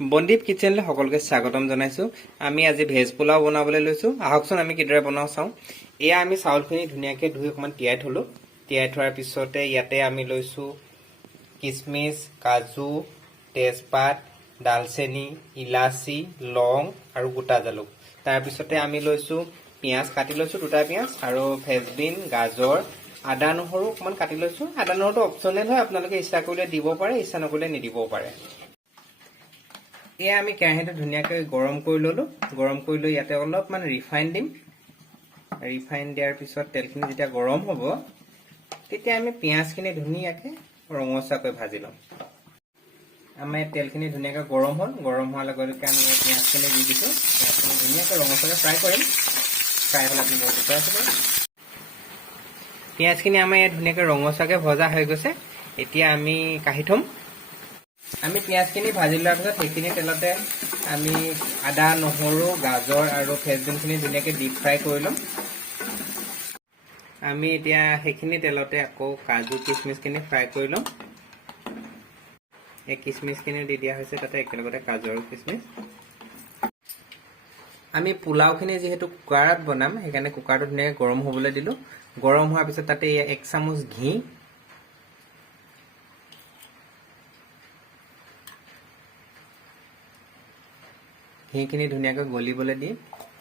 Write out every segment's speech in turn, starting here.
বনদীপ কিচেনলৈ সকলোকে স্বাগতম জনাইছো। আমি আজি ভেজ পোলাও বনাবলৈ লৈছো। আহকচোন আমি কিদৰে বনাও চাওঁ। এয়া আমি চাউলখিনি ধুনীয়াকৈ ধুই অকণমান তিয়াই থলো। তিয়াই থোৱাৰ পিছতে ইয়াতে আমি লৈছো কিচমিচ, কাজু, তেজপাত, ডালচেনি, ইলাচি, লং আৰু গোটা জালুক। তাৰপিছতে আমি লৈছো পিঁয়াজ কাটি লৈছো, দুটা পিঁয়াজ আৰু ফ্ৰেঞ্চবিন, গাজৰ, আদা নহৰু অকণমান কাটি লৈছো। আদা নহৰুটো অপচনেল হয়, আপোনালোকে ইচ্ছা কৰিলে দিব পাৰে, ইচ্ছা নকৰিলে নিদিবও পাৰে। এয়া আমি কেৰাহীটো ধুনীয়াকৈ গৰম কৰি ললো। গৰম কৰি লৈ ইয়াতে অলপমান ৰিফাইন দিম। ৰিফাইন দিয়াৰ পিছত তেলখিনি যেতিয়া গৰম হ'ব তেতিয়া আমি পিঁয়াজখিনি ধুনীয়াকৈ ৰঙচুৱাকৈ ভাজি ল'ম। আমাৰ তেলখিনি ধুনীয়াকৈ গৰম হ'ল। গৰম হোৱাৰ লগে লগে আমি পিঁয়াজখিনি দি দিছোঁ। পিঁয়াজখিনি ধুনীয়াকৈ ৰঙচুৱাকৈ ফ্ৰাই কৰিম। ফ্ৰাই হ'লে আপুনি বহুত উতলাই থ'ব। পিঁয়াজখিনি আমাৰ ইয়াত ধুনীয়াকৈ ৰঙচুৱাকৈ ভজা হৈ গৈছে। এতিয়া আমি কাঢ়ি থ'ম। আমি পিঁয়াজখিনি ভাজি লোৱাৰ পিছত সেইখিনি তেলতে আমি আদা, নহৰু, গাজৰ আৰু ফ্ৰেঞ্চবিনখিনি ধুনীয়াকৈ ডিপ ফ্ৰাই কৰি ল'ম। আমি এতিয়া সেইখিনি তেলতে আকৌ কাজু কিচমিচখিনি ফ্ৰাই কৰি ল'ম। এই কিচমিচখিনি দি দিয়া হৈছে তাতে একেলগতে কাজু আৰু কিচমিচ। আমি পোলাওখিনি যিহেতু কুকাৰত বনাম, সেইকাৰণে কুকাৰটো ধুনীয়াকৈ গৰম হ'বলৈ দিলোঁ। গৰম হোৱাৰ পিছত তাতে 1 চামুচ ঘি, ঘিখিনি ধুনীয়াকৈ গলিবলৈ দিম।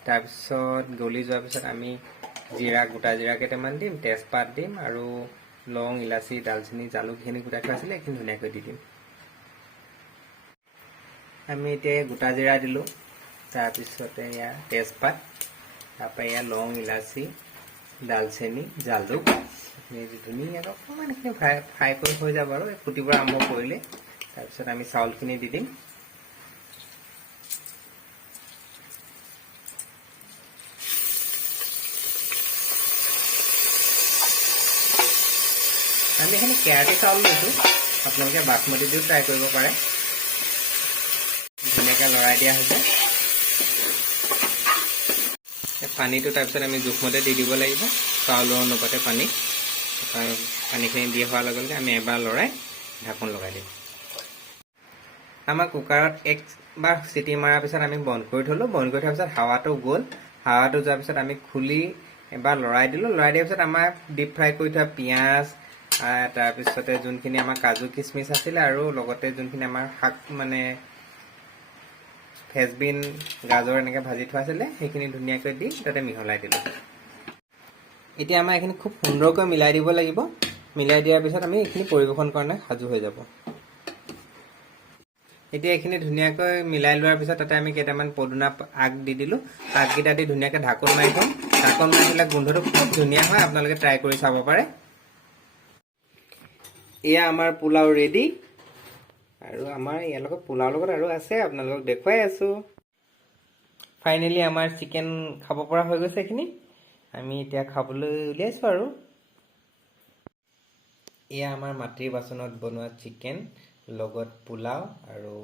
তাৰপিছত গলি যোৱাৰ পিছত আমি গোটা জিৰা কেইটামান দিম, তেজপাত দিম আৰু লং, ইলাচি, ডালচেনি, জালুক এইখিনি গোটাই থোৱা আছিলে এইখিনি ধুনীয়াকৈ দি দিম। আমি এতিয়া গোটা জিৰা দিলোঁ, তাৰপিছতে এয়া তেজপাত, তাৰপৰা এয়া লং, ইলাচি, ডালচেনি, জালুক এইখিনি ধুনীয়াকৈ অকণমান এইখিনি ফ্ৰাই কৰি হৈ যাব আৰু ফুটিব আৰম্ভ কৰিলে তাৰপিছত আমি চাউলখিনি দি দিম। আমি এখানে কেৰাটী চাউল লৈছোঁ, আপোনালোকে বাসমতি দিও ট্ৰাই কৰিব পাৰে। ধুনীয়াকৈ লৰাই দিয়া হৈছে। পানীটো তাৰপিছত আমি জোখমতে দি দিব লাগিব, চাউলৰ অনুপাতে পানী। পানীখিনি দি হোৱাৰ লগে লগে আমি এবাৰ লৰাই ঢাকোন লগাই দিম। আমাৰ কুকাৰত একবাৰ চিটি মৰাৰ পিছত আমি বন্ধ কৰি থ'লোঁ। বন্ধ কৰি থোৱাৰ পিছত হাৱাটো গ'ল। হাৱাটো যোৱাৰ পিছত আমি খুলি এবাৰ লৰাই দিলোঁ। লৰাই দিয়াৰ পিছত আমাৰ ডিপ ফ্ৰাই কৰি থোৱা পিঁয়াজ, তাৰপিছতে যোনখিনি আমাৰ কাজু কিচমিচ আছিলে আৰু লগতে যোনখিনি আমাৰ শাক মানে ফ্ৰেঞ্চবিন, গাজৰ এনেকৈ ভাজি থোৱা আছিলে সেইখিনি ধুনীয়াকৈ দি তাতে মিহলাই দিলোঁ। এতিয়া আমাৰ এইখিনি খুব সুন্দৰকৈ মিলাই দিব লাগিব। মিলাই দিয়াৰ পিছত আমি এইখিনি পৰিৱেশন কাৰণে সাজু হৈ যাব। এতিয়া এইখিনি ধুনীয়াকৈ মিলাই লোৱাৰ পিছত তাতে আমি কেইটামান পদুনা আগ দি দিলোঁ। আগকেইটা দি ধুনীয়াকৈ ঢাকোন মাৰি থ'ম। ঢাকোন মাৰি দিলে গোন্ধটো খুব ধুনীয়া হয়, আপোনালোকে ট্ৰাই কৰি চাব পাৰে। এয়া আমাৰ পোলাও ৰেডি। আৰু আমাৰ ইয়াৰ লগত পোলাওৰ লগত আৰু আছে, আপোনালোকক দেখুৱাই আছোঁ। ফাইনেলি আমাৰ চিকেন খাব পৰা হৈ গৈছে এইখিনি। আমি এতিয়া খাবলৈ উলিয়াইছোঁ আৰু। এয়া আমাৰ মাটিৰ বাচনত বনোৱা চিকেন লগত পোলাও আৰু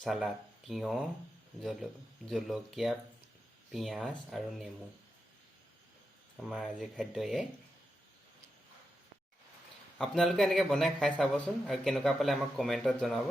চালাড, তিয়ঁহ, জলকীয়া, পিঁয়াজ আৰু নেমু। আমাৰ আজিৰ খাদ্য এয়াই। আপোনালোকে এনেকৈ বনাই খাই চাবচোন আৰু কেনেকুৱা পালে আমাক কমেণ্টত জনাব।